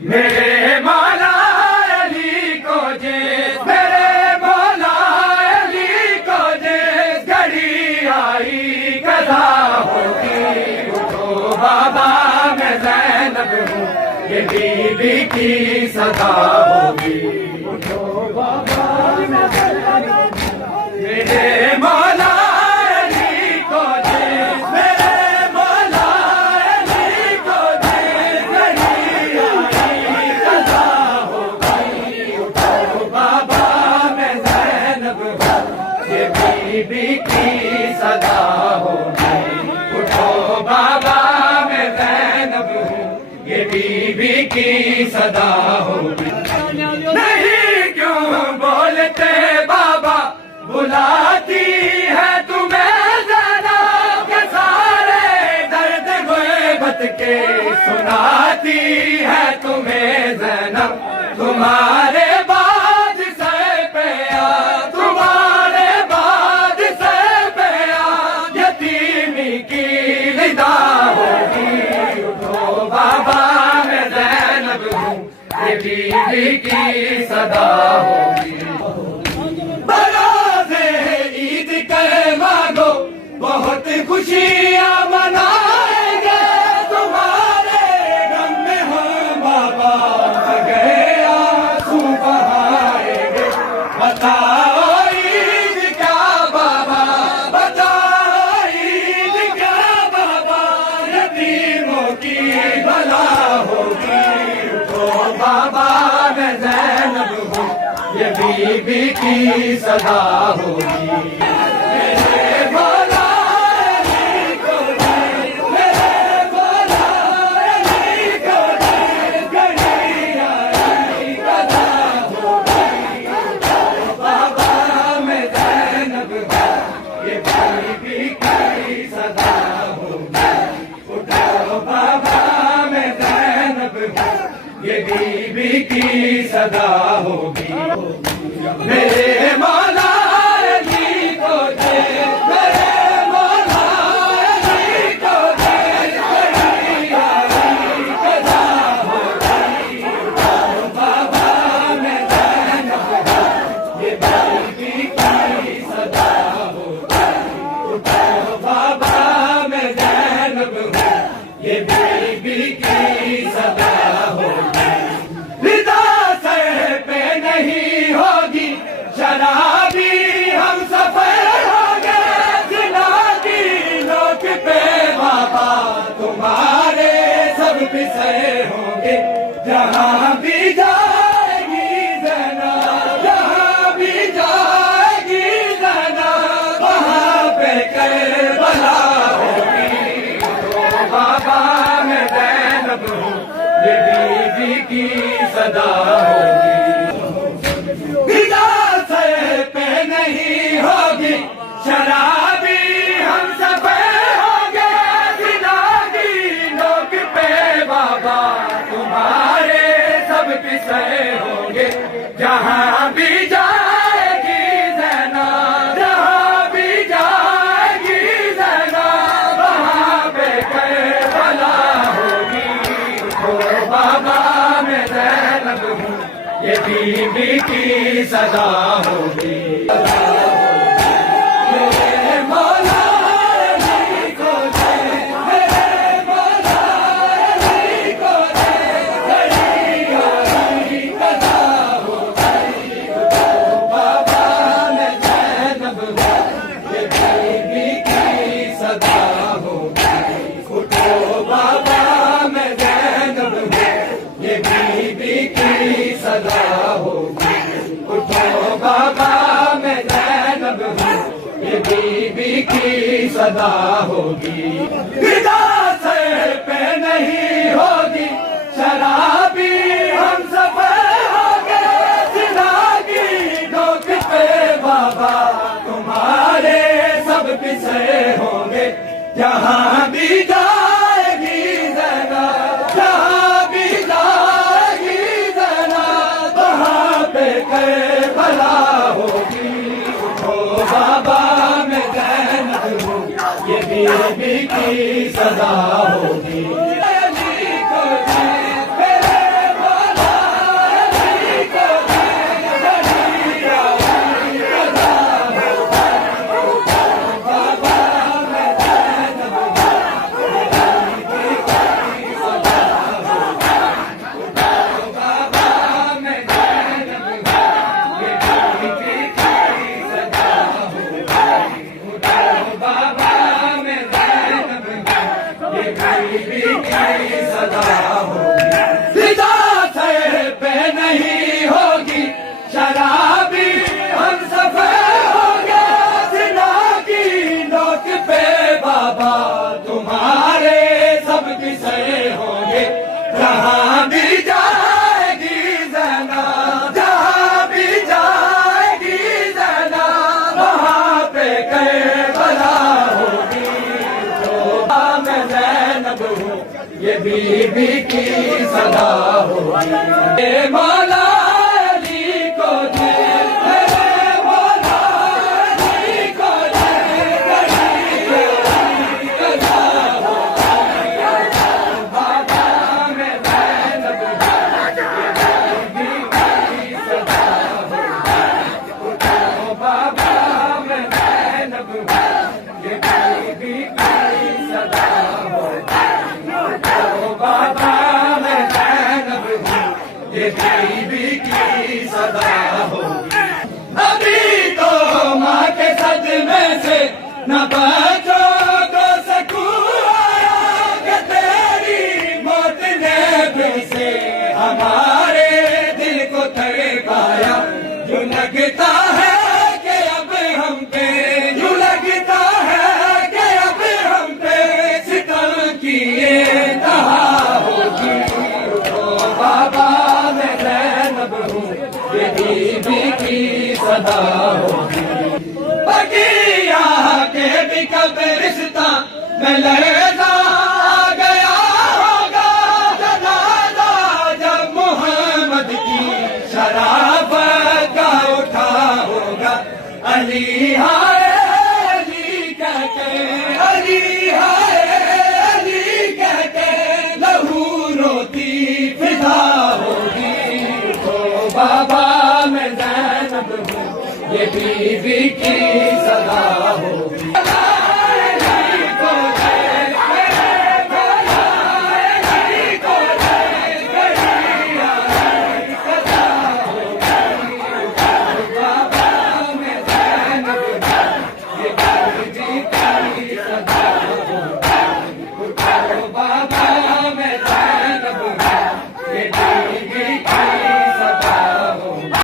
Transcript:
मेरे मौला अली को जे, मेरे मौला अली को जे घड़ी आई कदा होगी। उठो बाबा मैं ज़ैनब हूँ, ये बीबी की सदा होगी। उठो बाबा मैं ज़ैनब हूँ, मेरे मौला अली को जे, मेरे मौला अली को जे घड़ी आई कदा होगी। उठो बाबा मैं ज़ैनब हूँ, ये बीबी की सदा होगी। उठो बाबा मैं ज़ैनब हूँ, ये बीबी की सदा होगी। नहीं क्यों बोलते बाबा, बुलाती है तुम्हें ज़ैनब के सारे दर्द गुर्बत के, सुनाती है तुम्हें ज़ैनब तुम्हारे बाद सर पे आ, तुम्हारे बाद सर पे आ यतीमी की विदा होगी। उठो बाबा मैं ज़ैनब हूँ, ये बीबी की सदा होगी। बराज़े ईद कर मांगो, बहुत खुशियाँ मनाएंगे, तुम्हारे गम में हम बाबा गए आंसू बहाएंगे। बताओ ईद क्या बाबा, बताओ ईद क्या बाबा, यतीमों की भला होगी। उठो बाबा मैं ज़ैनब हूँ, ये बीबी की सदा होगी। मेरे मौला अली को दे, मेरे मौला अली को दे घड़ी आई कदा होगी। उठो बाबा मैं ज़ैनब हूँ, ये बीबी की सदा होगी। उठो बाबा मैं ज़ैनब हूँ, ये बीबी की सदा होगी। मेरे मौला अली को दे, मेरे मौला अली को दे घड़ी आई कदा होगी। उठो बाबा मैं ज़ैनब हूँ, ये बीबी की सदा होगी। उठो बाबा मैं ज़ैनब हूँ, ये बीबी की सदा होगी। विदा सर पे नहीं होगी, शराबी हम सफर होंगे, जिना की नोक पे बाबा तुम्हारे सब पिसे होंगे। जहाँ भी जाएगी ज़ैनब, जहाँ भी जाएगी ज़ैनब, वहाँ पे करबला होगी। तो बाबा मैं ज़ैनब हूँ, ये बीबी की सदा होगी। विदा सर पे नहीं होगी, शराबी हम सफर होंगे, विदा की नोक पे बाबा तुम्हारे सब किस्से होंगे। जहाँ भी जाएगी ज़ैनब, जहाँ भी जाएगी ज़ैनब, वहाँ पे करबला होगी। उठो बाबा मैं ज़ैनब हूँ, ये बीबी की सदा होगी। मेरे मौला अली को दे, मेरे मौला अली को दे घड़ी आई कदा होगी। उठो बाबा मैं ज़ैनब हूँ, ये बीबी की सदा होगी। उठो बाबा मैं ज़ैनब हूँ, ये बीबी की सदा होगी। उठो बाबा मैं ज़ैनब हूँ, ये बीबी की सदा होगी। विदा सर पे नहीं होगी, शराबी हम सफर होंगे, जिंदगी नोक पे बाबा तुम्हारे सब पिसे होंगे। जहाँ भी जाएगी ज़ैनब, जहाँ भी जाएगी ज़ैनब, वहाँ पे करबला होगी। उठो बाबा मैं ज़ैनब हूँ, ये बीबी की सदा होगी। अली को दे, मेरे बीबी की सदा होगी। हे मौला अली को दे, हे मौला अली को दे, गली गली सदा होगी। बाबा में ज़ैनब बीबी की सदा होगी। बाबा में ज़ैनब ये बीबी की सदा होगी। बाबा मैं ज़ैनब हूँ, ये बीबी की सदा होगी। अभी तो माँ के सदमे से न बचो तो सकूं आया कि तेरी मौत ने फिर से हमारे दिल को तड़पाया। जो लगता है कि अब हम पे, जो लगता है कि अब हम पे सितम किए बाबा मैं ज़ैनब हूँ, ये बीबी की सदा होगी। बगिया के भी कब्रिस्तां में लहज़ा गया होगा जनाज़ा, जब मोहम्मद की शराफत का उठा होगा। अली हाय अली कहते, अली हाय अली कहते लहू रोती फिदा होगी। तो बाबा मैं ज़ैनब हूँ, ये बीबी की सदा होगी।